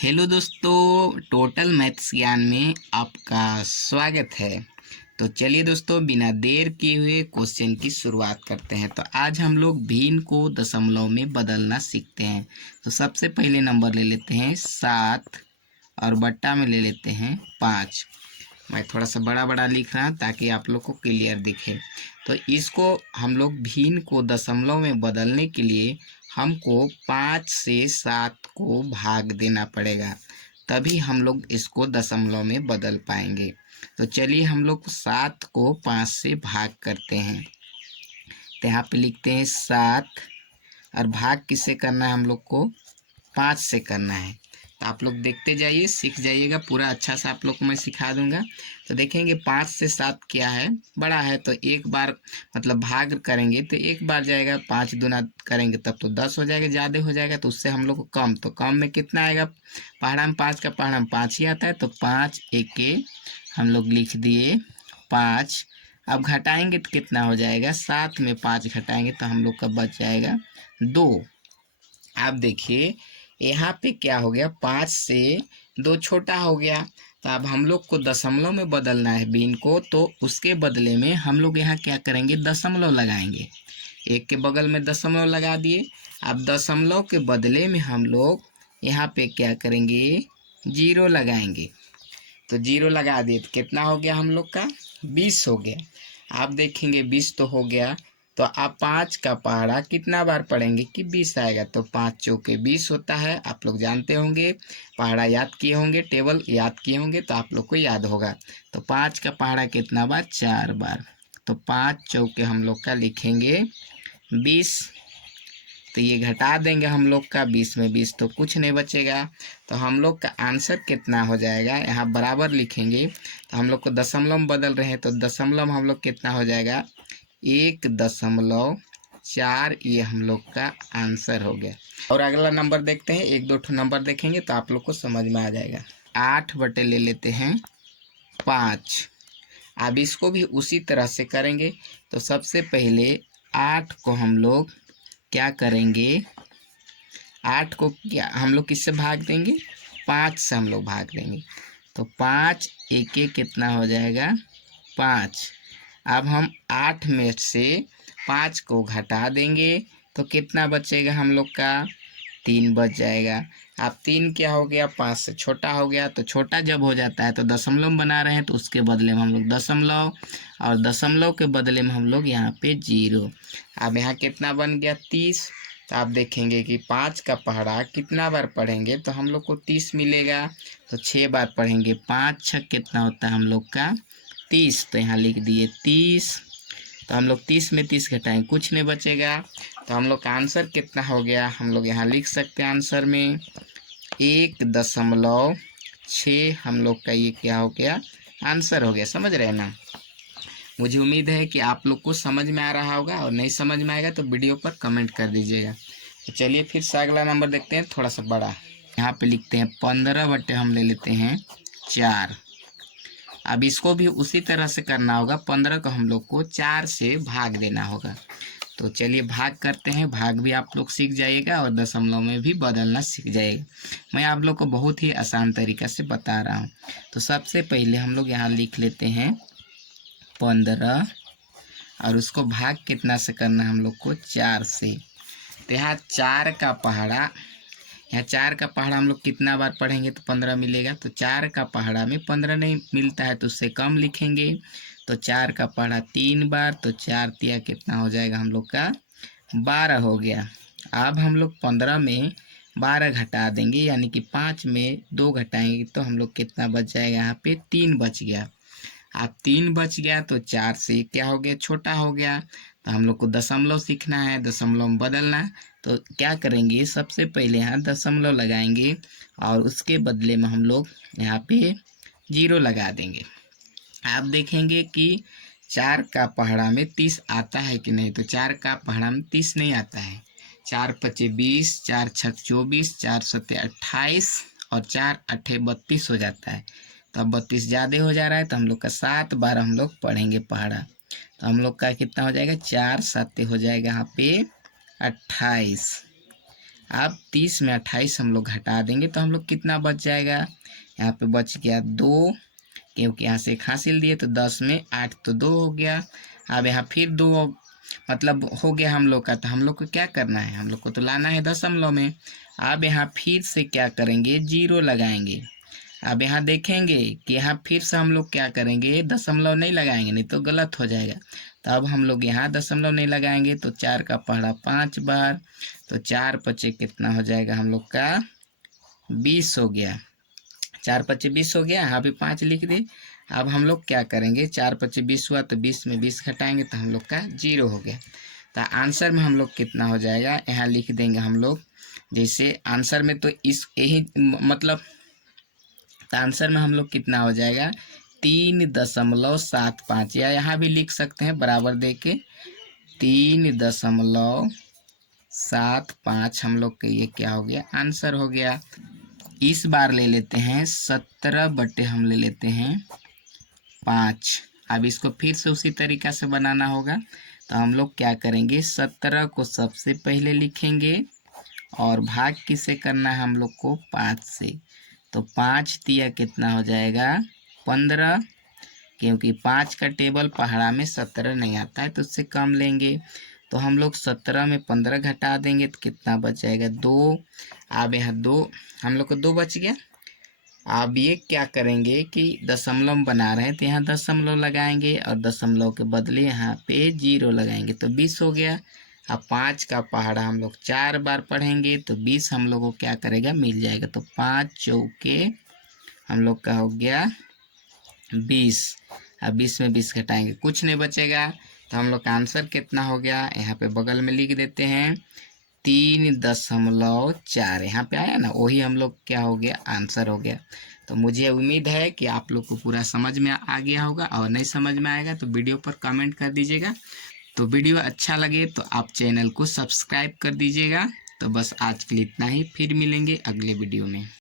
Hello दोस्तों, total maths ज्ञान में आपका स्वागत है। तो चलिए दोस्तों, बिना देर किए हुए क्वेश्चन की शुरुआत करते हैं। तो आज हम लोग भिन्न को दशमलव में बदलना सीखते हैं। तो सबसे पहले नंबर ले लेते हैं 7 और बट्टा में ले लेते हैं 5। मैं थोड़ा सा बड़ा बड़ा लिख रहा हूँ ताकि आप लोग को क्लियर दिखे। तो इसको हम लोग भिन्न को दशमलव में बदलने के लिए हमको 5 से 7 को भाग देना पड़ेगा, तभी हम लोग इसको दशमलव में बदल पाएंगे। तो चलिए हम लोग 7 को 5 से भाग करते हैं। तो यहाँ पे लिखते हैं 7 और भाग किससे करना है, हम लोग को 5 से करना है। तो आप लोग देखते जाइए, सीख जाइएगा, पूरा अच्छा सा आप लोग को मैं सिखा दूंगा। तो देखेंगे 5 से 7 क्या है, बड़ा है तो एक बार मतलब भाग करेंगे तो एक बार जाएगा, 5 दूना करेंगे तब तो 10 हो जाएगा, ज़्यादा हो जाएगा तो उससे हम लोग को कम। तो कम में कितना आएगा, पहाड़ा में 5 का पहाड़ा में 5 ही आता है, तो 5 एके हम लोग लिख दिए 5। अब घटाएंगे तो कितना हो जाएगा, 7 में 5 घटाएंगे तो हम लोग का बच जाएगा 2। आप देखिए यहाँ पे क्या हो गया, 5 से 2 छोटा हो गया। तो अब हम लोग को दशमलव में बदलना है भिन्न को, तो उसके बदले में हम लोग यहाँ क्या करेंगे, दशमलव लगाएंगे। एक के बगल में दशमलव लगा दिए। अब दशमलव के बदले में हम लोग यहाँ पे क्या करेंगे, जीरो लगाएंगे। तो जीरो लगा दिए तो कितना हो गया हम लोग का, 20 हो गया। आप देखेंगे 20 तो हो गया, तो आप 5 का पहाड़ा कितना बार पढ़ेंगे कि 20 आएगा। तो 5 चौके 20 होता है, आप लोग जानते होंगे, पहाड़ा याद किए होंगे, टेबल याद किए होंगे तो आप लोग को याद होगा। तो 5 का पहाड़ा कितना बार, 4 बार। तो 5 चौके हम लोग का लिखेंगे 20। तो ये घटा देंगे हम लोग का, 20 में 20 तो कुछ नहीं बचेगा। तो हम लोग का आंसर कितना हो जाएगा, यहाँ बराबर लिखेंगे। तो हम लोग को दशमलव में बदल रहे हैं तो दशमलव हम लोग कितना हो जाएगा, 1.4। ये हम लोग का आंसर हो गया। और अगला नंबर देखते हैं, एक दो ठो नंबर देखेंगे तो आप लोग को समझ में आ जाएगा। 8 बटे ले लेते हैं 5। अब इसको भी उसी तरह से करेंगे। तो सबसे पहले 8 को हम लोग क्या करेंगे, 8 को क्या हम लोग किससे भाग देंगे, 5 से हम लोग भाग देंगे। तो 5 एके कितना हो जाएगा, 5। अब हम 8 में से 5 को घटा देंगे तो कितना बचेगा हम लोग का, 3 बच जाएगा। अब 3 क्या हो गया, 5 से छोटा हो गया। तो छोटा जब हो जाता है तो दशमलव बना रहे हैं तो उसके बदले में हम लोग दशमलव, और दशमलव के बदले में हम लोग यहाँ पे जीरो। अब यहाँ कितना बन गया, 30। तो आप देखेंगे कि 5 का पहाड़ा कितना बार पढ़ेंगे तो हम लोग को 30 मिलेगा। तो 6 बार पढ़ेंगे, 5 छः कितना होता है हम लोग का, 30। तो यहाँ लिख दिए 30। तो हम लोग 30 में 30 घटाएं, कुछ नहीं बचेगा। तो हम लोग का आंसर कितना हो गया, हम लोग यहाँ लिख सकते हैं आंसर में 1.6 हम लोग का ये क्या हो गया, आंसर हो गया। समझ रहे हैं ना। मुझे उम्मीद है कि आप लोग को समझ में आ रहा होगा, और नहीं समझ में आएगा तो वीडियो पर कमेंट कर दीजिएगा। तो चलिए फिर से अगला नंबर देखते हैं, थोड़ा सा बड़ा। यहाँ पे लिखते हैं 15 बटे हम ले लेते हैं 4। अब इसको भी उसी तरह से करना होगा, 15 को हम लोग को 4 से भाग देना होगा। तो चलिए भाग करते हैं, भाग भी आप लोग सीख जाइएगा और दशमलव में भी बदलना सीख जाइएगा। मैं आप लोग को बहुत ही आसान तरीका से बता रहा हूँ। तो सबसे पहले हम लोग यहाँ लिख लेते हैं 15, और उसको भाग कितना से करना है हम लोग को, 4 से। तो यहाँ 4 का पहाड़ा, यहाँ 4 का पहाड़ा हम लोग कितना बार पढ़ेंगे तो 15 मिलेगा। तो 4 का पहाड़ा में 15 नहीं मिलता है तो उससे कम लिखेंगे। तो 4 का पहाड़ा 3 बार, तो 4 तिया कितना हो जाएगा हम लोग का, 12 हो गया। अब हम लोग 15 में 12 घटा देंगे, यानी कि 5 में 2 घटाएंगे तो हम लोग कितना बच जाएगा, यहाँ पे 3 बच गया। अब 3 बच गया तो 4 से क्या हो गया, छोटा हो गया। तो हम लोग को दशमलव सीखना है, दशमलव में बदलना। तो क्या करेंगे, सबसे पहले यहाँ दशमलव लगाएंगे और उसके बदले में हम लोग यहाँ पे जीरो लगा देंगे। आप देखेंगे कि 4 का पहाड़ा में 30 आता है कि नहीं, तो 4 का पहाड़ा में 30 नहीं आता है। 4 पचे 20, 4 छक 24, 4 सत्ते 28 और 4 अट्ठे 32 हो जाता है। तो अब 32 ज़्यादा हो जा रहा है तो हम लोग का 7 बार हम लोग पढ़ेंगे पहाड़ा। तो हम लोग का कितना हो जाएगा, 4 7 हो जाएगा यहाँ पे 28। अब 30 में 28 हम लोग घटा देंगे तो हम लोग कितना बच जाएगा, यहाँ पे बच गया 2, क्योंकि यहाँ से 1 हासिल दिए तो 10 में 8 तो 2 हो गया। अब यहाँ फिर 2 मतलब हो गया हम लोग का, तो हम लोग को क्या करना है, हम लोग को तो लाना है दशमलव में। अब यहाँ फिर से क्या करेंगे, 0 लगाएंगे। अब यहाँ देखेंगे कि यहाँ फिर से हम लोग क्या करेंगे, दशमलव नहीं लगाएंगे, नहीं तो गलत हो जाएगा। तो अब हम लोग यहाँ दशमलव नहीं लगाएंगे, तो 4 का पहाड़ा 5 बार, तो 4 पचे कितना हो जाएगा हम लोग का, 20 हो गया। 4 पचे 20 हो गया, यहाँ भी 5 लिख दे। अब हम लोग क्या करेंगे, 4 पचे 20 हुआ तो 20 में 20 घटाएंगे तो हम लोग का 0 हो गया। तो आंसर में हम लोग कितना हो जाएगा, यहाँ लिख देंगे हम लोग, जैसे आंसर में तो इस यही मतलब, तो आंसर में हम लोग कितना हो जाएगा, 3.75, या यहाँ भी लिख सकते हैं बराबर दे के 3.75 हम लोग के ये क्या हो गया, आंसर हो गया। इस बार ले लेते हैं 17 बटे हम ले लेते हैं 5। अब इसको फिर से उसी तरीका से बनाना होगा, तो हम लोग क्या करेंगे, 17 को सबसे पहले लिखेंगे और भाग किसे करना है हम लोग को, 5 से। तो 5 दिया कितना हो जाएगा, 15, क्योंकि 5 का टेबल पहाड़ा में 17 नहीं आता है तो उससे कम लेंगे। तो हम लोग 17 में 15 घटा देंगे तो कितना बच जाएगा, 2। अब यहाँ 2 हम लोग को 2 बच गया। अब ये क्या करेंगे कि दशमलव बना रहे हैं तो यहाँ दशमलव लगाएंगे और दशमलव के बदले यहाँ पे 0 लगाएंगे तो 20 हो गया। अब 5 का पहाड़ा हम लोग 4 बार पढ़ेंगे तो 20 हम लोग को क्या करेगा, मिल जाएगा। तो 5 चौके हम लोग का हो गया 20। अब 20 में 20 घटाएंगे, कुछ नहीं बचेगा। तो हम लोग का आंसर कितना हो गया, यहाँ पे बगल में लिख देते हैं 3.4। यहाँ पे आया ना, वही हम लोग क्या हो गया, आंसर हो गया। तो मुझे उम्मीद है कि आप लोग को पूरा समझ में आ गया होगा, और नहीं समझ में आएगा तो वीडियो पर कमेंट कर दीजिएगा। तो वीडियो अच्छा लगे तो आप चैनल को सब्सक्राइब कर दीजिएगा। तो बस आज के लिए इतना ही, फिर मिलेंगे अगले वीडियो में।